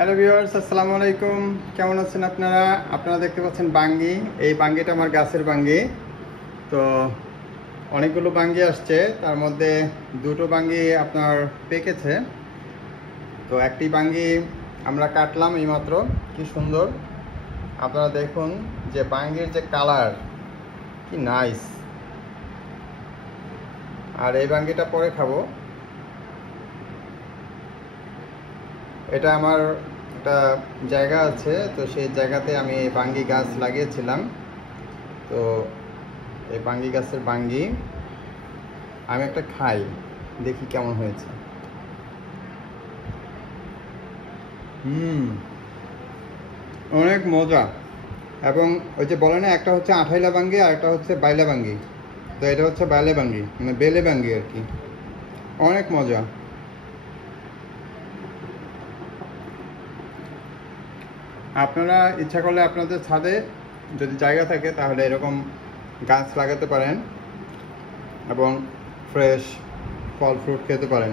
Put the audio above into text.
Hello viewers, আসসালামু আলাইকুম। কেমন আছেন আপনারা? আপনারা দেখতে পাচ্ছেন বাঙ্গি। এই বাঙ্গিটা আমার গাছের বাঙ্গি। তো অনেকগুলো বাঙ্গি আসছে, তার মধ্যে দুটো বাঙ্গি আপনার পেকেছে। তো একটি বাঙ্গি আমরা কাটলাম এইমাত্র। কি সুন্দর! আপনারা দেখুন যে বাঙ্গির যে কালার, কি নাইস। আর এই বাঙ্গিটা পরে খাবো। এটা আমার একটা জায়গা আছে, তো সেই জায়গাতে আমি এই বাঙ্গি গাছ লাগিয়েছিলাম। তো এই বাঙ্গি গাছের বাঙ্গি আমি একটা খাই, দেখি কেমন হয়েছে। অনেক মজা। এবং ওই যে বলে না, একটা হচ্ছে আঠাইলা বাঙ্গি আর একটা হচ্ছে বাইলা বাঙ্গি। তো এটা হচ্ছে বাইলে বাঙ্গি, মানে বেলে বাঙ্গি আর কি। অনেক মজা। আপনারা ইচ্ছা করলে আপনাদের ছাদে যদি জায়গা থাকে তাহলে এরকম গাছ লাগাতে পারেন এবং ফ্রেশ ফল ফ্রুট খেতে পারেন।